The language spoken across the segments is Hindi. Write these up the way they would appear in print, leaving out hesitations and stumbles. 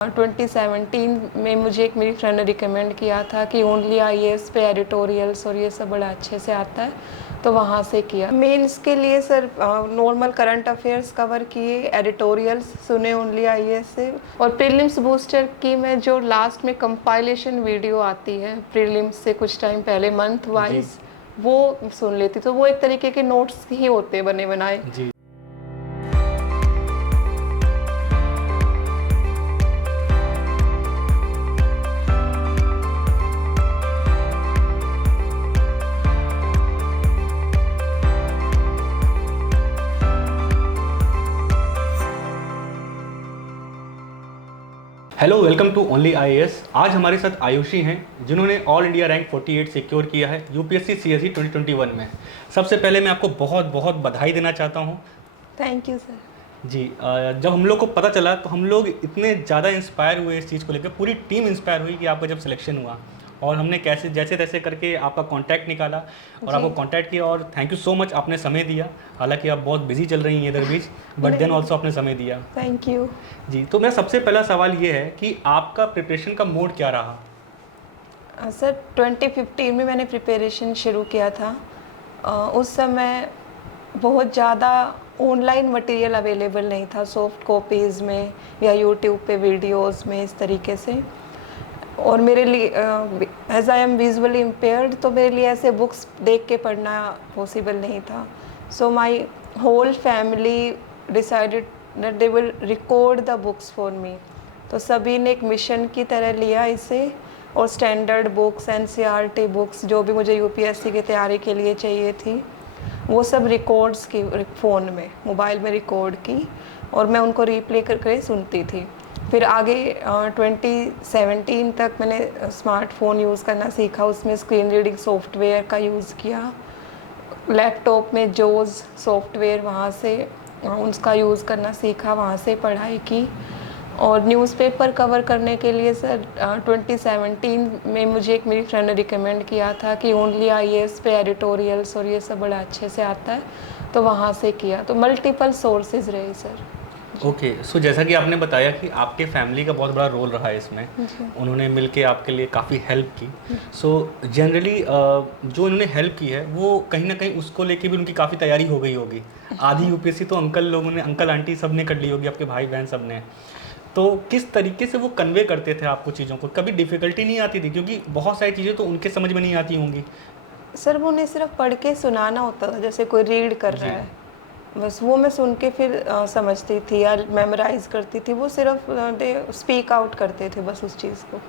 2017 में मुझे एक मेरी फ्रेंड ने रिकमेंड किया था कि ओनली आईएएस पे एडिटोरियल्स और ये सब बड़ा अच्छे से आता है, तो वहाँ से किया। मेंस के लिए sir normal current affairs cover किए, एडिटोरियल्स सुने ओनली आईएएस से, और प्रीलिम्स बूस्टर की मैं जो लास्ट में कंपाइलेशन वीडियो आती है प्रीलिम्स से कुछ टाइम पहले मंथ वाइज, वो सुन लेती, तो वो एक तरीके के नोट्स ही होते बने बनाए। जी। Hello, welcome to only IAS. आज हमारे साथ आयुषी हैं जिन्होंने ऑल इंडिया रैंक 48 सिक्योर किया है यूपीएससी सीएसई 2021 में। सबसे पहले मैं आपको बहुत बहुत बधाई देना चाहता हूं। Thank you sir. जी, जब हम लोग को पता चला तो हम लोग इतने ज़्यादा इंस्पायर हुए इस चीज़ को लेकर, पूरी टीम इंस्पायर हुई कि आपका जब सिलेक्शन हुआ, और हमने कैसे जैसे तैसे करके आपका कांटेक्ट निकाला और आपको कांटेक्ट किया। और थैंक यू सो मच, आपने समय दिया। हालांकि आप बहुत बिजी चल रही हैं इधर बीच, बट देन ऑल्सो आपने समय दिया। Thank you. जी, तो मेरा सबसे पहला सवाल ये है कि आपका प्रिपरेशन का मोड क्या रहा? सर 2015 में मैंने प्रिपरेशन शुरू किया था। उस समय बहुत ज़्यादा ऑनलाइन मटेरियल अवेलेबल नहीं था, सॉफ्ट कॉपीज़ में या यूट्यूब पे वीडियोस में, इस तरीके से। और मेरे लिए as I am visually impaired, तो मेरे लिए ऐसे बुक्स देख के पढ़ना पॉसिबल नहीं था। So my whole family decided that they will record the books for me. तो सभी ने एक मिशन की तरह लिया इसे, और स्टैंडर्ड बुक्स, एनसीईआरटी बुक्स, जो भी मुझे यूपीएससी की तैयारी के लिए चाहिए थी, वो सब रिकॉर्ड्स की फ़ोन में, मोबाइल में रिकॉर्ड की, और मैं उनको रीप्ले करके सुनती थी। फिर आगे 2017 तक मैंने स्मार्टफ़ोन यूज़ करना सीखा, उसमें स्क्रीन रीडिंग सॉफ्टवेयर का यूज़ किया। लैपटॉप में जोज़ सॉफ्टवेयर, वहाँ से उसका यूज़ करना सीखा, वहाँ से पढ़ाई की। और न्यूज़पेपर कवर करने के लिए सर 2017 में मुझे एक मेरी फ्रेंड ने रिकमेंड किया था कि ओनली आईएएस पे एडिटोरियल्स और ये सब बड़ा अच्छे से आता है, तो वहाँ से किया। तो मल्टीपल सोर्सेज रहे सर। ओके, सो जैसा कि आपने बताया कि आपके फैमिली का बहुत बड़ा रोल रहा है इसमें, उन्होंने मिलके आपके लिए काफ़ी हेल्प की। सो जनरली जो उन्होंने हेल्प की है वो कहीं ना कहीं उसको लेके भी उनकी काफ़ी तैयारी हो गई होगी। आधी यूपीएससी तो अंकल लोगों ने, अंकल आंटी सब ने कर ली होगी, आपके भाई बहन सब ने। तो किस तरीके से वो कन्वे करते थे आपको चीज़ों को? कभी डिफ़िकल्टी नहीं आती थी? क्योंकि बहुत सारी चीज़ें तो उनके समझ में नहीं आती होंगी। सर वो उन्हें सिर्फ पढ़ के सुनाना होता था, जैसे कोई रीड कर रहा है, बस वो मैं सुन के फिर समझती थी या मेमोराइज करती थी। वो सिर्फ दे स्पीक आउट करते थे बस उस चीज़ को।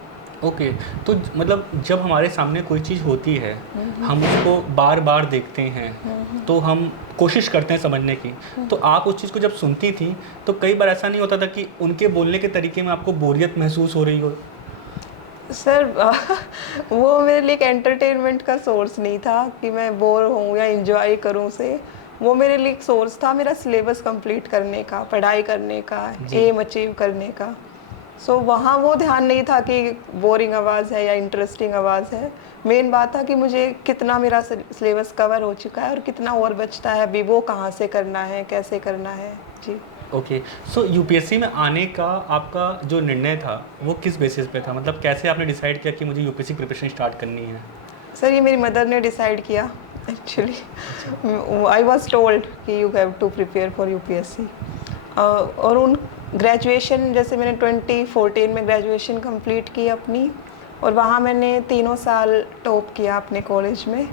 ओके, तो मतलब जब हमारे सामने कोई चीज़ होती है, हम उसको बार बार देखते हैं, तो हम कोशिश करते हैं समझने की। तो आप उस चीज़ को जब सुनती थी तो कई बार ऐसा नहीं होता था कि उनके बोलने के तरीके में आपको बोरियत महसूस हो रही हो? सर वो मेरे लिए एक एंटरटेनमेंट का सोर्स नहीं था कि मैं बोर हूँ या इंजॉय करूँ उसे। वो मेरे लिए एक सोर्स था मेरा सिलेबस कंप्लीट करने का, पढ़ाई करने का, एम अचीव करने का। सो वहाँ वो ध्यान नहीं था कि बोरिंग आवाज़ है या इंटरेस्टिंग आवाज़ है। मेन बात था कि मुझे कितना मेरा सिलेबस कवर हो चुका है और कितना और बचता है अभी, वो कहाँ से करना है, कैसे करना है। जी। ओके, सो यूपीएससी में आने का आपका जो निर्णय था वो किस बेसिस पे था? मतलब कैसे आपने डिसाइड किया कि मुझे यूपीएससी प्रिपरेशन स्टार्ट करनी है? सर ये मेरी मदर ने डिसाइड किया एक्चुअली। आई वॉज टोल्ड कि you have to prepare for UPSC. और उन ग्रेजुएशन, जैसे मैंने 2014 में ग्रेजुएशन कंप्लीट की अपनी, और वहाँ मैंने 3 साल टॉप किया अपने कॉलेज में।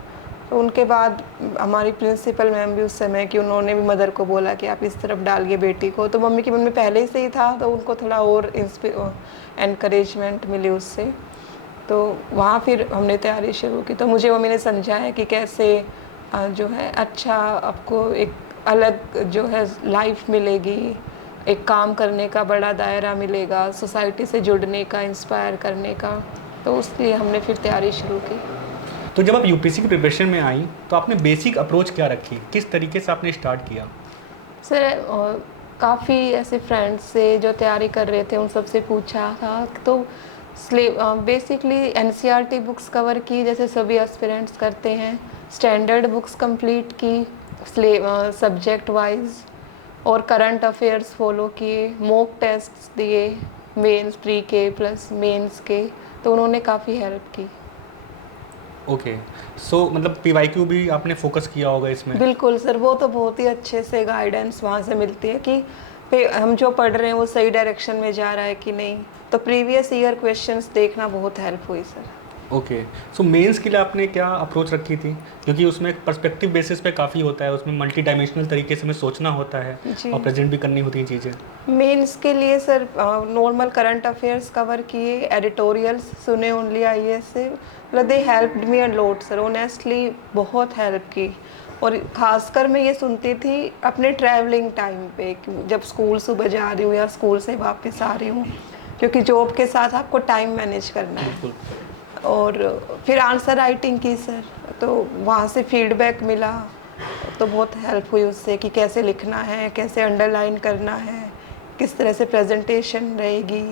तो उनके बाद हमारी प्रिंसिपल मैम भी उस समय कि उन्होंने भी मदर को बोला कि आप इस तरफ डालिए बेटी को, तो मम्मी के मन में पहले से ही था, तो उनको थोड़ा और एनकरेजमेंट मिली उससे। तो वहाँ फिर हमने तैयारी शुरू की। तो मुझे मम्मी ने समझाया कि कैसे जो है अच्छा आपको एक अलग जो है लाइफ मिलेगी, एक काम करने का बड़ा दायरा मिलेगा, सोसाइटी से जुड़ने का, इंस्पायर करने का। तो उसके लिए हमने फिर तैयारी शुरू की। तो जब आप यूपीएससी की प्रिपरेशन में आई तो आपने बेसिक अप्रोच क्या रखी, किस तरीके से आपने स्टार्ट किया? सर काफ़ी ऐसे फ्रेंड्स से जो तैयारी कर रहे थे उन सब से पूछा था, तो बेसिकली एनसीईआरटी बुक्स कवर की जैसे सभी एस्पिरेंट्स करते हैं, स्टैंडर्ड बुक्स कंप्लीट की सब्जेक्ट वाइज, और करंट अफेयर्स फॉलो किए, मॉक टेस्ट्स दिए, मेंस प्री के प्लस मेंस के, तो उन्होंने काफ़ी हेल्प की। ओके, सो मतलब पीवाईक्यू भी आपने फोकस किया होगा इसमें? बिल्कुल सर, वो तो बहुत ही अच्छे से गाइडेंस वहाँ से मिलती है कि हम जो पढ़ रहे हैं वो सही डायरेक्शन में जा रहा है कि नहीं। तो प्रीवियस ईयर क्वेश्चंस देखना बहुत हेल्प हुई सर। ओके, सो मेंस के लिए आपने क्या अप्रोच रखी थी? क्योंकि उसमें पर्सपेक्टिव बेसिस पे काफ़ी होता है, उसमें मल्टी डायमेंशनल तरीके से हमें सोचना होता है जी, और प्रेजेंट भी करनी होती हैं चीज़ें। मेंस के लिए sir normal current affairs cover किए, एडिटोरियल्स सुने ओनली आईएएस से, मतलब दे helped me a lot sir, honestly बहुत हेल्प की। और खासकर मैं ये सुनती थी अपने ट्रैवलिंग टाइम पे, जब स्कूल सुबह जा रही हूँ या स्कूल से वापस आ रही हूँ, क्योंकि जॉब के साथ आपको टाइम मैनेज करना है। बिल्कुल। और फिर आंसर राइटिंग की सर, तो वहाँ से फीडबैक मिला, तो बहुत हेल्प हुई उससे कि कैसे लिखना है, कैसे अंडरलाइन करना है, किस तरह से प्रेजेंटेशन रहेगी,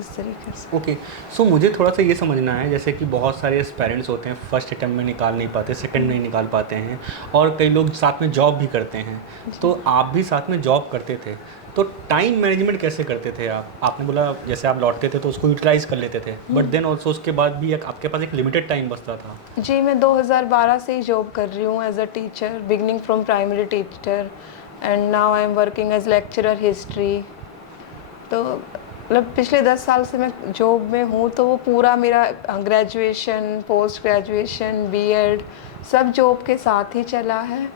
इस तरीके से। ओके, सो मुझे थोड़ा सा ये समझना है, जैसे कि बहुत सारे पेरेंट्स होते हैं फर्स्ट अटेम्प्ट में निकाल नहीं पाते, सेकंड में नहीं निकाल पाते हैं, और कई लोग साथ में जॉब भी करते हैं। तो आप भी साथ में जॉब करते थे, तो टाइम मैनेजमेंट कैसे करते थे आप? आपने बोला जैसे आप लौटते थे तो उसको यूटिलाइज कर लेते थे, बट देन ऑल्सो उसके बाद भी आपके पास एक लिमिटेड टाइम बचता था। जी, मैं 2012 से ही जॉब कर रही हूँ as a teacher, beginning from primary teacher and now I am working as lecturer history. तो मतलब पिछले 10 साल से मैं जॉब में हूँ, तो वो पूरा मेरा ग्रेजुएशन, पोस्ट ग्रेजुएशन, बीएड सब जॉब के साथ ही चला है,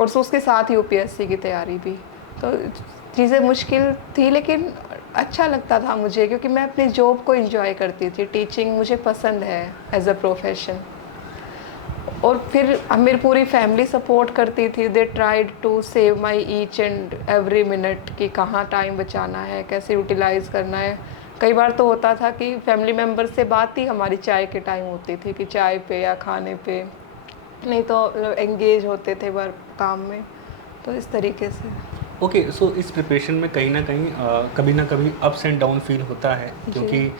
और सो उसके साथ यूपीएससी की तैयारी भी। तो चीज़ें मुश्किल थी लेकिन अच्छा लगता था मुझे, क्योंकि मैं अपनी जॉब को एंजॉय करती थी। टीचिंग मुझे पसंद है एज अ प्रोफेशन। और फिर मेरी पूरी फैमिली सपोर्ट करती थी, they tried to save my each and every minute कि कहाँ टाइम बचाना है, कैसे यूटिलाइज करना है। कई बार तो होता था कि फैमिली मेम्बर से बात ही हमारी चाय के टाइम होती थी, कि चाय पे या खाने पे, नहीं तो एंगेज होते थे वर्क काम में। तो इस तरीके से। ओके, सो इस प्रिपरेशन में कहीं ना कभी अप्स एंड डाउन फील होता है, जी। क्योंकि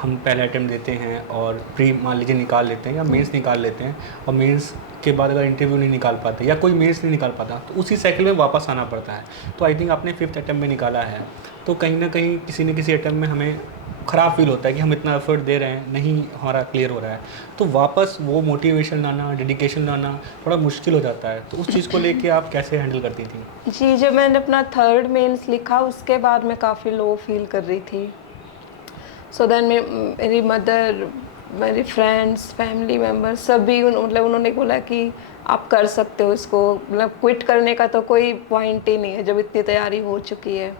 हम पहले अटेम्प्ट देते हैं और प्री मान लीजिए निकाल लेते हैं या मेंस निकाल लेते हैं, और मेंस के बाद अगर इंटरव्यू नहीं निकाल पाते या कोई मेंस नहीं निकाल पाता तो उसी साइकिल में वापस आना पड़ता है। तो आई थिंक आपने 5th अटेम्प्ट में निकाला है, तो कहीं ना कहीं किसी न किसी अटेम्प्ट में हमें ख़राब फील होता है कि हम इतना एफर्ट दे रहे हैं, नहीं हमारा क्लियर हो रहा है, तो वापस वो मोटिवेशन लाना, डेडिकेशन लाना थोड़ा मुश्किल हो जाता है। तो उस चीज़ को लेके आप कैसे हैंडल करती थी? जी, जब मैंने अपना 3rd मेंस लिखा उसके बाद मैं काफ़ी लो फील कर रही थी। सो देन मेरी मदर, मेरे फ्रेंड्स, फैमिली मेम्बर्स सभी मतलब उन्होंने बोला कि आप कर सकते हो इसको, मतलब क्विट करने का तो कोई पॉइंट ही नहीं है जब इतनी तैयारी हो चुकी है।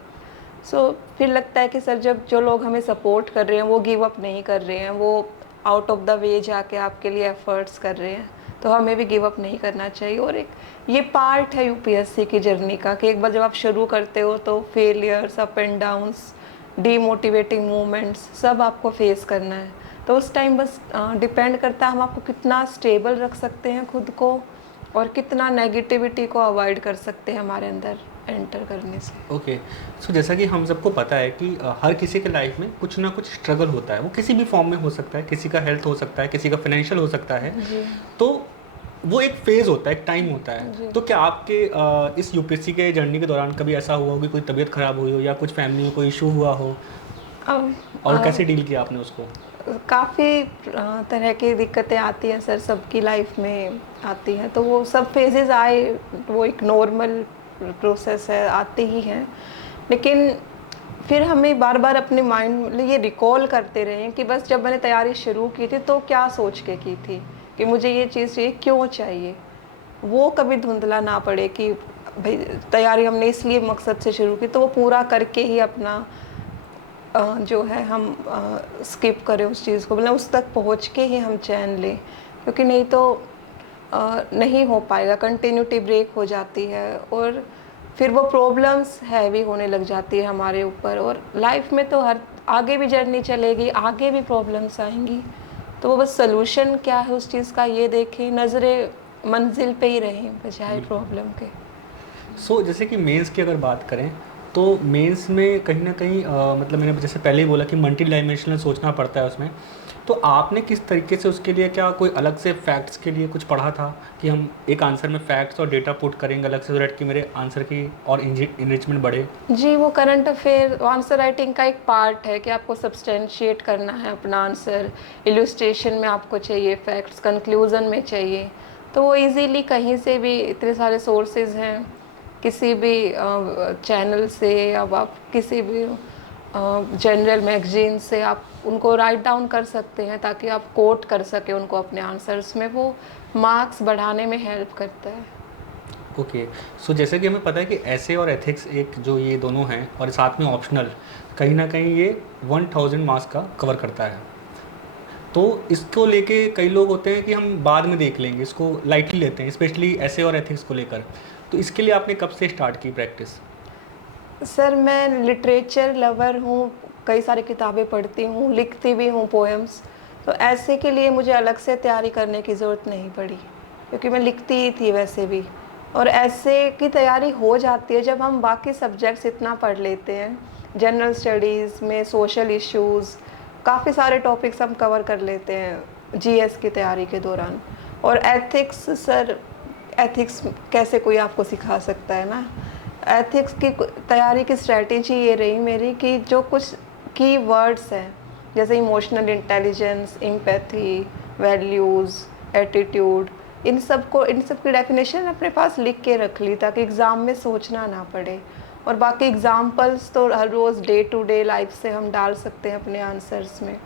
सो फिर लगता है कि सर जब जो लोग हमें सपोर्ट कर रहे हैं वो गिव अप नहीं कर रहे हैं, वो आउट ऑफ द वे जाके आपके लिए एफर्ट्स कर रहे हैं, तो हमें भी गिव अप नहीं करना चाहिए। और एक ये पार्ट है यूपीएससी की जर्नी का, कि एक बार जब आप शुरू करते हो तो failures, up and downs, demotivating moments सब आपको फेस करना है। तो उस टाइम बस डिपेंड करता है हम आपको कितना स्टेबल रख सकते हैं खुद को, और कितना नेगेटिविटी को अवॉइड कर सकते हैं हमारे अंदर एंटर करने से। ओके, सो जैसा कि हम सबको पता है कि हर किसी के लाइफ में कुछ ना कुछ स्ट्रगल होता है, वो किसी भी फॉर्म में हो सकता है, किसी का हेल्थ हो सकता है, किसी का फाइनेंशियल हो सकता है। जी। तो वो एक फेज़ होता है, एक टाइम होता है। जी। तो क्या आपके इस यूपीएससी के जर्नी के दौरान कभी ऐसा हुआ हो कि कोई तबीयत ख़राब हुई हो या कुछ फैमिली में कोई इशू हुआ हो, अब और कैसे डील किया आपने उसको? काफ़ी तरह की दिक्कतें आती हैं सर, सबकी लाइफ में आती हैं, तो वो सब फेजेस आए, वो एक नॉर्मल प्रोसेस है, आते ही हैं। लेकिन फिर हमें बार बार अपने माइंड में ये रिकॉल करते रहें कि बस जब मैंने तैयारी शुरू की थी तो क्या सोच के की थी, कि मुझे ये चीज़ चाहिए, क्यों चाहिए, वो कभी धुंधला ना पड़े कि भाई तैयारी हमने इसलिए मकसद से शुरू की, तो वो पूरा करके ही अपना जो है हम स्किप करें उस चीज़ को, मतलब उस तक पहुंच के ही हम चैन लें, क्योंकि नहीं तो नहीं हो पाएगा, कंटिन्यूटी ब्रेक हो जाती है, और फिर वो प्रॉब्लम्स हैवी होने लग जाती है हमारे ऊपर। और लाइफ में तो हर आगे भी जर्नी चलेगी, आगे भी प्रॉब्लम्स आएंगी, तो वो बस सलूशन क्या है उस चीज़ का ये देखें, नज़रें मंजिल पे ही रहें बजाय प्रॉब्लम के। सो जैसे कि मेंस की अगर बात करें तो मेंस में कहीं न कहीं मतलब मैंने जैसे पहले ही बोला कि मल्टी डायमेंशनल सोचना पड़ता है उसमें। तो आपने किस तरीके से उसके लिए क्या कोई अलग से फैक्ट्स के लिए कुछ पढ़ा था कि हम एक आंसर में फैक्ट्स और डेटा पुट करेंगे अलग से सो दैट कि मेरे आंसर की और एनरिचमेंट बढ़े? जी, वो करंट अफेयर आंसर राइटिंग का एक पार्ट है कि आपको सब्सटेंशिएट करना है अपना आंसर, इलस्ट्रेशन में आपको चाहिए फैक्ट्स, कंक्लूजन में चाहिए। तो वो इजीली कहीं से भी, इतने सारे सोर्सेज हैं, किसी भी चैनल से, अब आप किसी भी जनरल मैगजीन से आप उनको राइट डाउन कर सकते हैं ताकि आप कोट कर सकें उनको अपने आंसर्स में। वो मार्क्स बढ़ाने में हेल्प करता है। ओके। सो जैसे कि हमें पता है कि ऐसे और एथिक्स एक जो ये दोनों हैं और साथ में ऑप्शनल, कहीं न कहीं ये 1000 मार्क्स का कवर करता है। तो इसको लेके कई लोग होते हैं कि हम बाद में देख लेंगे, इसको लाइटली लेते हैं, स्पेशली ऐसे और एथिक्स को लेकर। तो इसके लिए आपने कब से स्टार्ट की प्रैक्टिस? सर मैं लिटरेचर लवर हूँ, कई सारी किताबें पढ़ती हूँ, लिखती भी हूँ पोएम्स। तो ऐसे के लिए मुझे अलग से तैयारी करने की ज़रूरत नहीं पड़ी, क्योंकि मैं लिखती ही थी वैसे भी। और ऐसे की तैयारी हो जाती है जब हम बाकी सब्जेक्ट्स इतना पढ़ लेते हैं। जनरल स्टडीज़ में सोशल इश्यूज़, काफ़ी सारे टॉपिक्स हम कवर कर लेते हैं जीएस की तैयारी के दौरान। और एथिक्स सर, एथिक्स कैसे कोई आपको सिखा सकता है ना। एथिक्स की तैयारी की स्ट्रेटेजी ये रही मेरी कि जो कुछ की वर्ड्स हैं, जैसे emotional intelligence, empathy, values, attitude, इन सब की डेफिनेशन अपने पास लिख के रख ली ताकि एग्ज़ाम में सोचना ना पड़े। और बाकी एग्जांपल्स तो हर रोज़ डे टू डे लाइफ से हम डाल सकते हैं अपने आंसर्स में।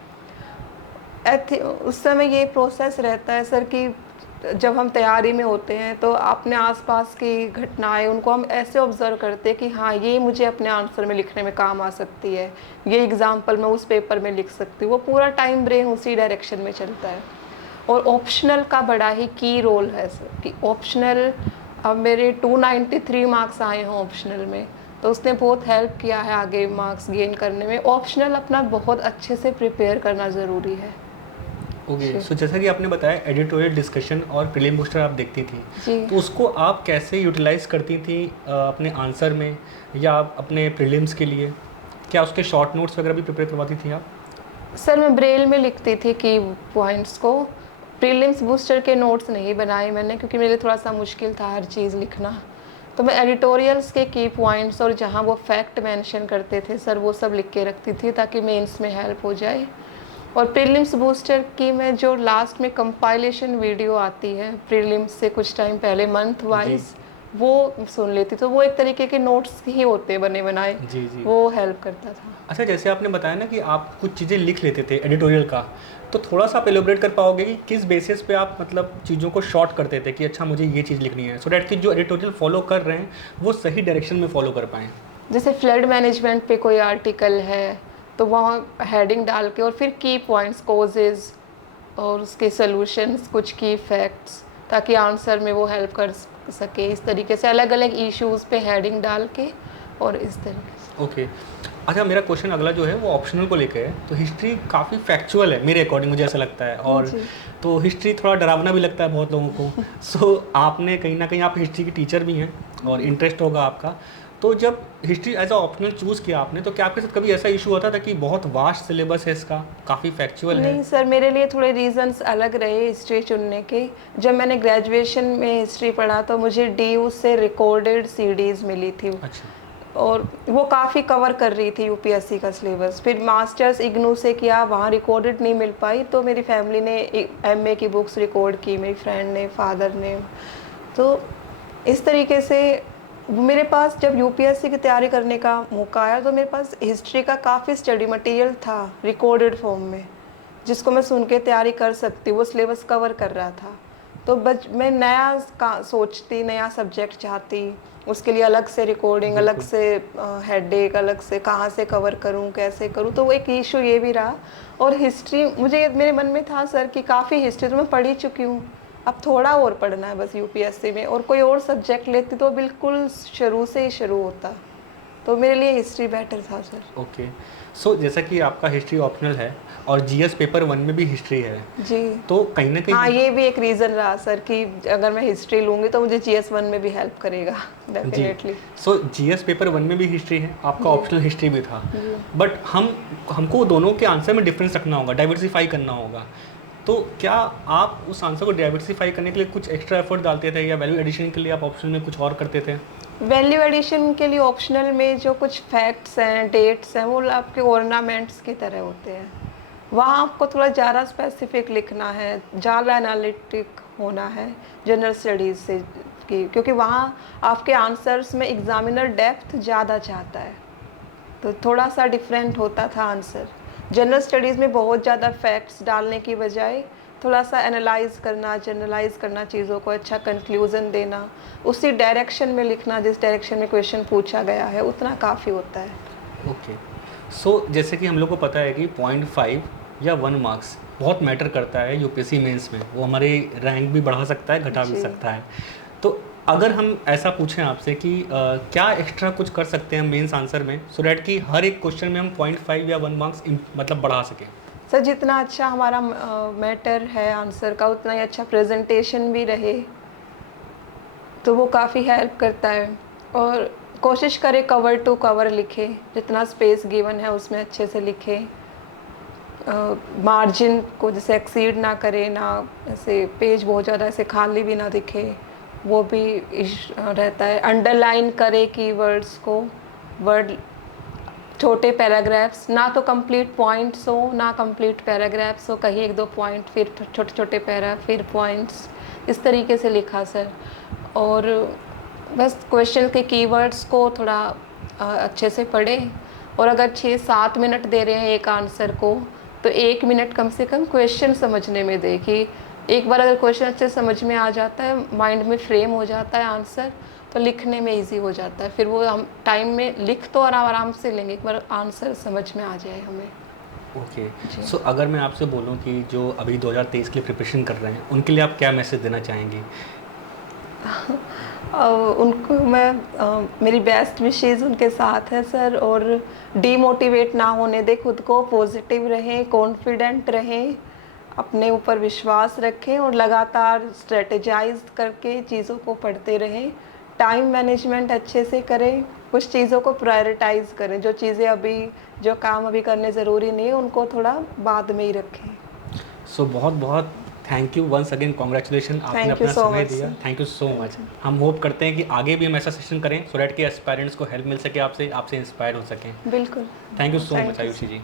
उस समय ये प्रोसेस रहता है सर कि जब हम तैयारी में होते हैं तो अपने आसपास की घटनाएं उनको हम ऐसे ऑब्जर्व करते हैं कि हाँ, ये मुझे अपने आंसर में लिखने में काम आ सकती है, ये एग्जाम्पल मैं उस पेपर में लिख सकती हूँ। वो पूरा टाइम ब्रेन उसी डायरेक्शन में चलता है। और ऑप्शनल का बड़ा ही की रोल है सर कि ऑप्शनल, अब मेरे 293 मार्क्स आए हैं ऑप्शनल में, तो उसने बहुत हेल्प किया है आगे मार्क्स गेन करने में। ऑप्शनल अपना बहुत अच्छे से प्रिपेयर करना ज़रूरी है। ओके। सो जैसा कि आपने बताया एडिटोरियल डिस्कशन और प्रीलिम बूस्टर आप देखती थी, जी तो उसको आप कैसे यूटिलाइज करती थी अपने आंसर में या आप अपने प्रीलिम्स के लिए? क्या उसके शॉर्ट नोट्स वगैरह भी प्रिपेयर करवाती थी आप? सर, मैं ब्रेल में लिखती थी की पॉइंट्स को। प्रीलिम्स बूस्टर के नोट्स नहीं बनाए मैंने, क्योंकि मेरे लिए थोड़ा सा मुश्किल था हर चीज़ लिखना। तो मैं एडिटोरियल्स के की पॉइंट्स और जहाँ वो फैक्ट मेंशन करते थे सर, वो सब लिख के रखती थी ताकि मेंस में हेल्प हो जाए। और प्रीलिम्स बूस्टर की मैं जो लास्ट में कंपाइलेशन वीडियो आती है प्रीलिम्स से कुछ टाइम पहले, मंथ वाइज, वो सुन लेती। तो वो एक तरीके के नोट्स ही होते बने बनाए, जी जी। वो हेल्प करता था। अच्छा, जैसे आपने बताया ना कि आप कुछ चीज़ें लिख लेते थे एडिटोरियल का, तो थोड़ा सा आप एलोबरेट कर पाओगे कि किस बेसिस पे आप मतलब चीज़ों को शॉर्ट करते थे कि अच्छा मुझे ये चीज़ लिखनी है, सो डैट कि जो एडिटोरियल फॉलो कर रहे हैं वो सही डायरेक्शन में फॉलो कर पाएँ? जैसे फ्लड मैनेजमेंट पे कोई आर्टिकल है तो वहाँ हेडिंग डाल के और फिर की पॉइंट्स, कोजेज और उसके सॉल्यूशंस, कुछ की फैक्ट्स, ताकि आंसर में वो हेल्प कर सके। इस तरीके से अलग अलग इश्यूज़ पे हेडिंग डाल के, और इस तरीके से। ओके। अच्छा, मेरा क्वेश्चन अगला जो है वो ऑप्शनल को लेकर है। तो हिस्ट्री काफ़ी फैक्चुअल है मेरे अकॉर्डिंग, मुझे ऐसा लगता है, और जी तो हिस्ट्री थोड़ा डरावना भी लगता है बहुत लोगों को। सो आपने कहीं ना कहीं, आप हिस्ट्री की टीचर भी हैं और इंटरेस्ट होगा आपका, तो जब history as a optional choose किया आपने, तो क्या आपके साथ कभी ऐसा इशू होता था कि बहुत वास्ट सिलेबस है इसका, काफ़ी फैक्चुअल है? नहीं सर, मेरे लिए थोड़े रीजंस अलग रहे हिस्ट्री चुनने के। जब मैंने ग्रेजुएशन में हिस्ट्री पढ़ा तो मुझे DU से रिकॉर्डेड सीडीज़ मिली थी, अच्छा। और वो काफ़ी कवर कर रही थी यूपीएससी का सिलेबस। फिर मास्टर्स इग्नू से किया, वहाँ रिकॉर्डेड नहीं मिल पाई, तो मेरी फैमिली ने MA की बुक्स रिकॉर्ड की, मेरी फ्रेंड ने, फादर ने। तो इस तरीके से मेरे पास जब यूपीएससी की तैयारी करने का मौका आया तो मेरे पास हिस्ट्री का काफ़ी स्टडी मटेरियल था रिकॉर्डेड फॉर्म में, जिसको मैं सुन के तैयारी कर सकती हूँ। वो सिलेबस कवर कर रहा था। तो मैं नया सोचती, नया सब्जेक्ट चाहती, उसके लिए अलग से रिकॉर्डिंग, अलग बिल्कुल। से हेडेक, अलग से कहाँ से कवर करूँ, कैसे करूँ। तो वो एक इशू ये भी रहा। और हिस्ट्री, मुझे मेरे मन में था सर कि काफ़ी हिस्ट्री तो मैं पढ़ ही चुकी हूँ, अब थोड़ा और पढ़ना है बस यूपीएससी में, और कोई और सब्जेक्ट लेती तो बिल्कुल शुरू से ही शुरू होता। तो मेरे लिए हिस्ट्री बेटर था सर। ओके, सो जैसा कि आपका हिस्ट्री ऑप्शनल है और जीएस पेपर 1 में भी हिस्ट्री है, जी तो कहीं ना हाँ, कहीं ये भी एक रीज़न रहा सर कि अगर मैं हिस्ट्री लूँगी तो मुझे GS1 में भी हेल्प करेगा जी, डेफिनेटली। सो जीएस पेपर 1 में भी हिस्ट्री है, आपका जी। ऑप्शनल हिस्ट्री भी था, जी बट हमको दोनों के आंसर में डिफरेंस रखना होगा, डाइवर्सिफाई करना होगा। तो क्या आप उस आंसर को डाइवर्सिफाई करने के लिए कुछ एक्स्ट्रा एफर्ट डालते थे या वैल्यू एडिशन के लिए आप ऑप्शन में कुछ और करते थे? वैल्यू एडिशन के लिए ऑप्शनल में जो कुछ फैक्ट्स हैं, डेट्स हैं, वो आपके ऑर्नामेंट्स की तरह होते हैं। वहाँ आपको थोड़ा ज़्यादा स्पेसिफिक लिखना है, ज़्यादा एनालिटिक होना है जनरल स्टडीज़ से क्योंकि वहाँ आपके आंसर्स में एग्जामिनर डेप्थ ज़्यादा चाहता है, तो थोड़ा सा डिफरेंट होता था आंसर। जनरल स्टडीज़ में बहुत ज़्यादा फैक्ट्स डालने की बजाय थोड़ा सा एनालाइज करना, जनरलाइज करना चीज़ों को, अच्छा कंक्लूजन देना, उसी डायरेक्शन में लिखना जिस डायरेक्शन में क्वेश्चन पूछा गया है, उतना काफ़ी होता है। ओके, सो जैसे कि हम लोग को पता है कि 0.5 या 1 मार्क्स बहुत मैटर करता है यूपीएससी मेंस में, वो हमारे रैंक भी बढ़ा सकता है, घटा भी जी। सकता है। तो अगर हम ऐसा पूछें आपसे कि क्या एक्स्ट्रा कुछ कर सकते हैं मेंस आंसर में सो डैट कि हर एक क्वेश्चन में हम 0.5 या 1 मार्क्स मतलब बढ़ा सकें? सर जितना अच्छा हमारा मैटर है आंसर का, उतना ही अच्छा प्रेजेंटेशन भी रहे, तो वो काफ़ी हेल्प करता है। और कोशिश करें कवर टू कवर लिखे, जितना स्पेस गिवन है उसमें अच्छे से लिखे, मार्जिन को जैसे एक्सीड ना करे, ना ऐसे पेज बहुत ज़्यादा ऐसे खाली भी ना दिखे, वो भी रहता है। अंडरलाइन करे कीवर्ड्स को, वर्ड छोटे पैराग्राफ्स, ना तो कंप्लीट पॉइंट्स हो ना कंप्लीट पैराग्राफ्स हो, कहीं 1-2 पॉइंट फिर छोटे छोटे पैरा फिर पॉइंट्स, इस तरीके से लिखा सर। और बस क्वेश्चन के कीवर्ड्स को थोड़ा अच्छे से पढ़ें, और अगर 6-7 मिनट दे रहे हैं एक आंसर को, तो 1 मिनट कम से कम क्वेश्चन समझने में दे कि एक बार अगर क्वेश्चन अच्छे समझ में आ जाता है, माइंड में फ्रेम हो जाता है आंसर, तो लिखने में इजी हो जाता है। फिर वो हम टाइम में लिख तो आराम से लेंगे, एक बार आंसर समझ में आ जाए हमें। ओके, जी। सो अगर मैं आपसे बोलूं कि जो अभी 2023 के लिए प्रिपरेशन कर रहे हैं उनके लिए आप क्या मैसेज देना चाहेंगी? उनको मैं मेरी बेस्ट विशेज़ उनके साथ है सर, और डीमोटिवेट ना होने दें खुद को, पॉजिटिव रहें, कॉन्फिडेंट रहें, अपने ऊपर विश्वास रखें और लगातार स्ट्रेटेजाइज करके चीज़ों को पढ़ते रहें। टाइम मैनेजमेंट अच्छे से करें, कुछ चीज़ों को प्रायोरिटाइज करें, जो चीज़ें अभी जो काम अभी करने ज़रूरी नहीं है उनको थोड़ा बाद में ही रखें। सो बहुत बहुत thank you once again, congratulation, आपने थैंक यू अपना सो समय मच दिया, sir. Thank you so much. हम होप करते हैं कि आगे भी हम ऐसा सेशन करें सो डैट कि एस्पायरेंट्स को हेल्प मिल सके, आपसे इंस्पायर हो सकें। बिल्कुल। Thank you so thank much you. Ayushi ji.